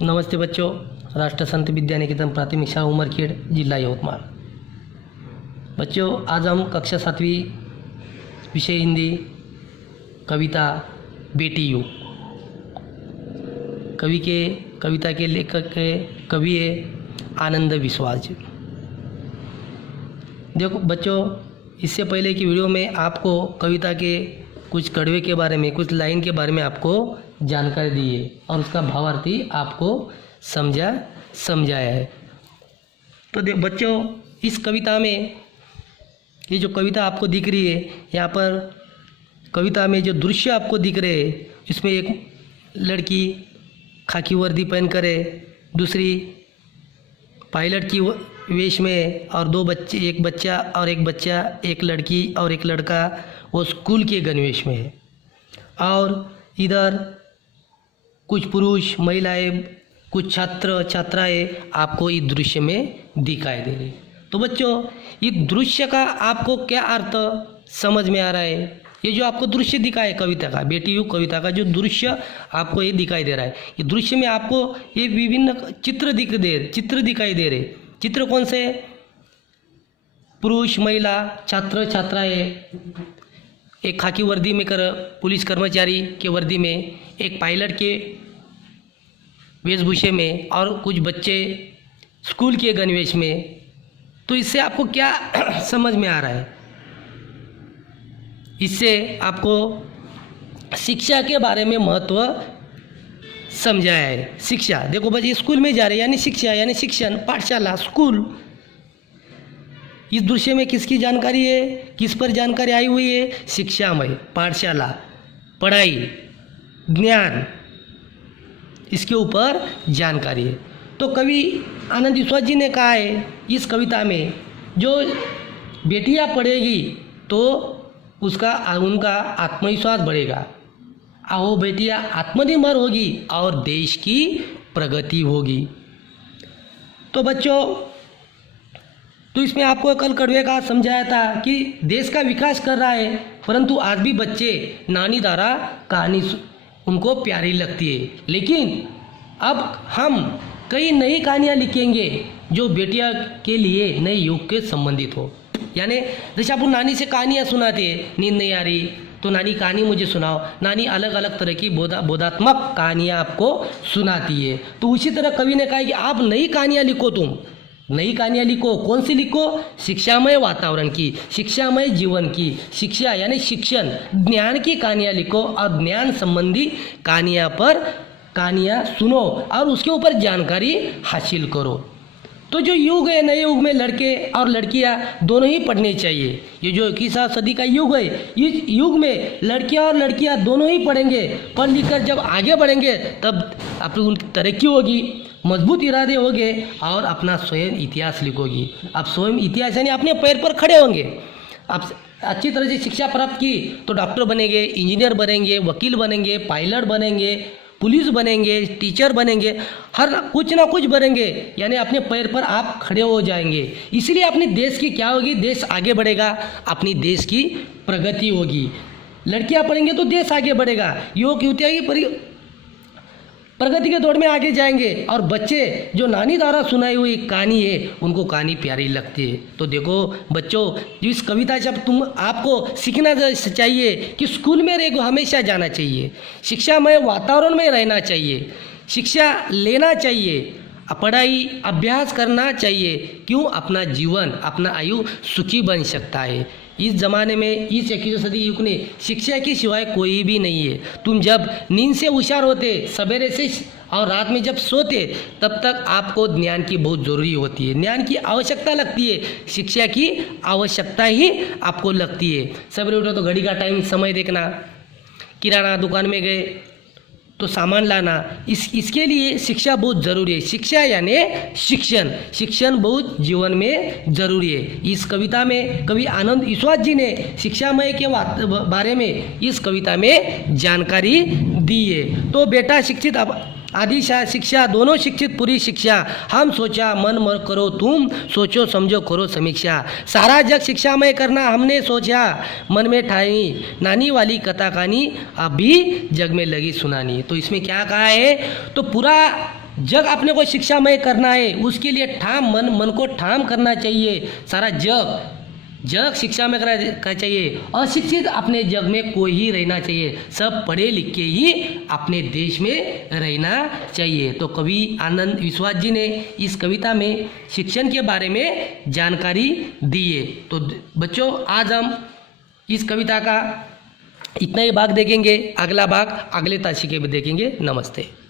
नमस्ते बच्चों। राष्ट्र संत विद्या निकेतन प्राथमिक शाळा उमरखेड, जिल्हा यवतमाळ। बच्चों, आज हम कक्षा 7वीं विषय हिंदी कविता बेटी यू कविता के लेखक है कवि है आनंद विश्वास जी। देखो बच्चों, इससे पहले की वीडियो में आपको कविता के कुछ कड़वे के बारे में, कुछ लाइन के बारे में आपको जानकारी दी है और उसका भावार्थी आपको समझाया है। तो बच्चों, इस कविता में ये जो कविता आपको दिख रही है, यहाँ पर कविता में जो दृश्य आपको दिख रहे हैं, इसमें एक लड़की खाकी वर्दी पहन कर है, दूसरी पायलट की वेश में, और दो बच्चे, एक बच्चा, एक लड़की और एक लड़का, वो स्कूल के गणवेश में है। और इधर कुछ पुरुष, महिलाएं, कुछ छात्र छात्राएं आपको इस दृश्य में दिखाई दे रही। तो बच्चों, इस दृश्य का आपको क्या अर्थ समझ में आ रहा है? ये जो आपको दृश्य दिखा है कविता का, बेटी यू कविता का जो दृश्य आपको ये दिखाई दे रहा है, ये दृश्य में आपको ये विभिन्न चित्र दिखाई दे रहे। चित्र कौन से? पुरुष, महिला, छात्र छात्राएं, एक खाकी वर्दी में पुलिस कर्मचारी के वर्दी में, एक पायलट के वेशभूषे में, और कुछ बच्चे स्कूल के गणवेश में। तो इससे आपको क्या समझ में आ रहा है? इससे आपको शिक्षा के बारे में महत्व समझाया है। शिक्षा, देखो बच्चे स्कूल में जा रहे हैं, यानी शिक्षा, यानी शिक्षण, पाठशाला, स्कूल। इस दृश्य में किसकी जानकारी है, किस पर जानकारी आई हुई है? शिक्षामय, पाठशाला, पढ़ाई, ज्ञान, इसके ऊपर जानकारी है। तो कवि आनंद विश्वास जी ने कहा है इस कविता में, जो बेटियां पढ़ेगी तो उनका आत्मविश्वास बढ़ेगा, और वो बेटियां आत्मनिर्भर होगी और देश की प्रगति होगी। तो बच्चों, तो इसमें आपको कल कड़वे का समझाया था कि देश का विकास कर रहा है, परंतु आज भी बच्चे नानी दारा कहानी उनको प्यारी लगती है। लेकिन अब हम कई नई कहानियाँ लिखेंगे जो बेटियां के लिए नए युग के संबंधित हो। यानी जैसे आप नानी से कहानियाँ सुनाते हैं, नींद नहीं आ रही तो नानी कहानी मुझे सुनाओ, नानी अलग अलग तरह की बोधात्मक कहानियाँ आपको सुनाती है। तो उसी तरह कवि ने कहा कि आप नई कहानियाँ लिखो, तुम नई कहानियाँ लिखो। कौन सी लिखो? शिक्षामय वातावरण की, शिक्षामय जीवन की, शिक्षा यानी शिक्षण, ज्ञान की कहानियाँ लिखो, और ज्ञान संबंधी कहानियाँ सुनो और उसके ऊपर जानकारी हासिल करो। तो जो युग है, नए युग में लड़के और लड़कियां दोनों ही पढ़ने चाहिए। ये जो 21वीं सदी का युग है, इस युग में लड़कियां और लड़कियां दोनों ही पढ़ेंगे। पढ़ लिख कर जब आगे बढ़ेंगे तब अपनी उनकी तरक्की होगी, मजबूत इरादे होंगे और अपना स्वयं इतिहास लिखोगी। आप स्वयं इतिहास यानी अपने पैर पर खड़े होंगे। आप अच्छी तरह से शिक्षा प्राप्त की तो डॉक्टर बनेंगे, इंजीनियर बनेंगे, वकील बनेंगे, पायलट बनेंगे, पुलिस बनेंगे, टीचर बनेंगे, हर कुछ ना कुछ बनेंगे, यानी अपने पैर पर आप खड़े हो जाएंगे। इसलिए अपने देश की क्या होगी? देश आगे बढ़ेगा, अपनी देश की प्रगति होगी। लड़कियां पढ़ेंगे तो देश आगे बढ़ेगा, युवक युवतियाँ की प्रगति के दौड़ में आगे जाएंगे, और बच्चे जो नानी द्वारा सुनाई हुई कहानी है उनको कहानी प्यारी लगती है। तो देखो बच्चों, इस कविता से आपको सीखना चाहिए कि स्कूल में हमेशा जाना चाहिए, शिक्षामय वातावरण में रहना चाहिए, शिक्षा लेना चाहिए, पढ़ाई अभ्यास करना चाहिए। क्यों? अपना जीवन, अपना आयु सुखी बन सकता है। इस ज़माने में, इस 21वीं सदी युग में शिक्षा के सिवाय कोई भी नहीं है। तुम जब नींद से होशियार होते, सवेरे से और रात में जब सोते, तब तक आपको ज्ञान की बहुत ज़रूरी होती है, ज्ञान की आवश्यकता लगती है, शिक्षा की आवश्यकता ही आपको लगती है। सवेरे उठो तो घड़ी का टाइम, समय देखना, किराना दुकान में गए तो सामान लाना, इसके लिए शिक्षा बहुत ज़रूरी है। शिक्षा यानी शिक्षण बहुत जीवन में ज़रूरी है। इस कविता में कवि आनंद विश्वास जी ने शिक्षामय के बारे में इस कविता में जानकारी दी है। तो बेटा शिक्षित, अब आदि शिक्षा, दोनों शिक्षित, पूरी शिक्षा, हम सोचा मन मर करो तुम, सोचो समझो करो समीक्षा, सारा जग शिक्षामय करना हमने सोचा, मन में ठानी नानी वाली कथा कहानी अब भी जग में लगी सुनानी। तो इसमें क्या कहा है? तो पूरा जग अपने को शिक्षामय करना है, उसके लिए ठाम मन को ठाम करना चाहिए। सारा जग शिक्षा में करना चाहिए। अशिक्षित अपने जग में कोई ही रहना चाहिए, सब पढ़े लिखे ही अपने देश में रहना चाहिए। तो कवि आनंद विश्वास जी ने इस कविता में शिक्षण के बारे में जानकारी दी है। तो बच्चों, आज हम इस कविता का इतना ही भाग देखेंगे, अगला भाग अगले तासिके में देखेंगे। नमस्ते।